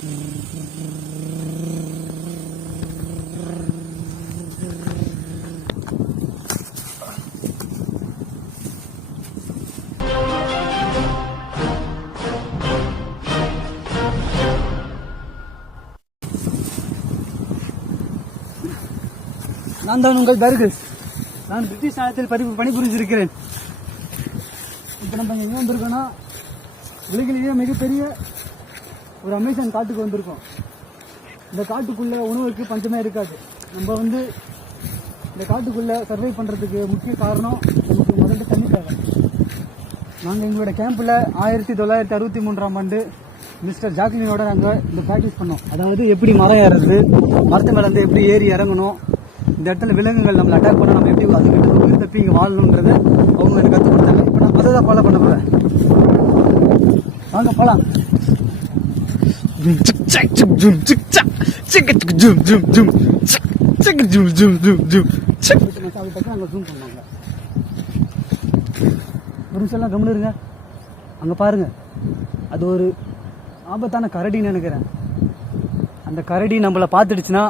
நான் தான் உங்கள் பர்கஸ். நான் பிரிட்டிஷ் நாட்டில் பணிபுரிஞ்சிருக்கிறேன். இப்போ நம்ம எங்கே வந்திருக்கோன்னா, உலகிலேயே மிகப்பெரிய ஒரு அமேசான் காட்டுக்கு வந்திருக்கோம். இந்த காட்டுக்குள்ளே உணவுக்கு பஞ்சமே இருக்காது. நம்ம இந்த காட்டுக்குள்ளே சர்வை பண்ணுறதுக்கு முக்கிய காரணம் நமக்கு முதல்ல தண்ணி தேவை. நாங்கள் எங்களோட கேம்பில் 1963ஆம் ஆண்டு மிஸ்டர் ஜாக்லினோட நாங்கள் இந்த ப்ராக்டிஸ் பண்ணோம். அதாவது எப்படி மரம் ஏறுறது, மரத்து மேலே வந்து எப்படி ஏறி இறங்கணும், இந்த இடத்துல விலங்குகள் நம்மளை அட்டாக் பண்ண நம்ம எப்படி அதுக்கிட்ட உயிர் தப்பி இங்கே வாழணுன்றதை அவங்க எனக்கு கற்றுக் கொடுத்தாங்க. இப்போ நான் அதை தான் ஃபாலோ பண்ண போகிறேன். வாங்க போகலாம். நாங்கள் ஜூம் பண்ணுவாங்க. ஒரு நிமிஷம் எல்லாம் கம்முன்னு இருங்க. அங்கே பாருங்க, அது ஒரு ஆபத்தான கரடின்னு நினைக்கிறேன். அந்த கரடி நம்மளை பார்த்துடுச்சுன்னா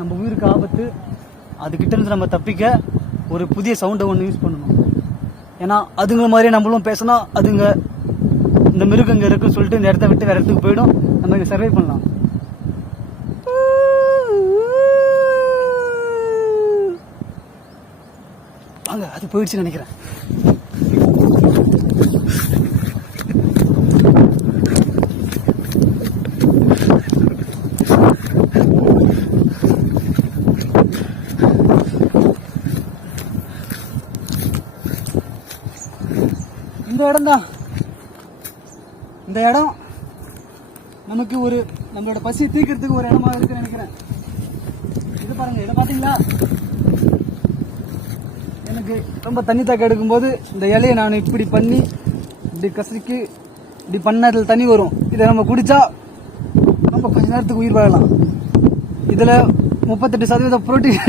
நம்ம உயிருக்கு ஆபத்து. அதுக்கிட்ட இருந்து நம்ம தப்பிக்க ஒரு புதிய சவுண்டை ஒன்று யூஸ் பண்ணணும். ஏன்னா அதுங்க மாதிரியே நம்மளும் பேசினா அதுங்க இந்த மிருகம் இங்கே இருக்குன்னு சொல்லிட்டு இந்த இடத்த விட்டு வேற இடத்துக்கு போயிடும். நம்ம இங்கே சர்வை பண்ணலாம். வாங்க, அது போயிடுச்சுன்னு நினைக்கிறேன். இந்த இடம் நமக்கு நம்மளோட பசி தீர்க்கிறதுக்கு ஒரு இடமா இருக்குன்னு நினைக்கிறேன். இது பாருங்க, இதை பாத்தீங்களா? எனக்கு ரொம்ப தண்ணி தாக்க எடுக்கும்போது இந்த இலையை நான் இப்படி பண்ணி இப்படி கசக்கி இப்படி பண்ணதில் தண்ணி வரும். இதை நம்ம குடிச்சா ரொம்ப கொஞ்ச நேரத்துக்கு உயிர் வாழலாம். இதுல 38% புரோட்டீன்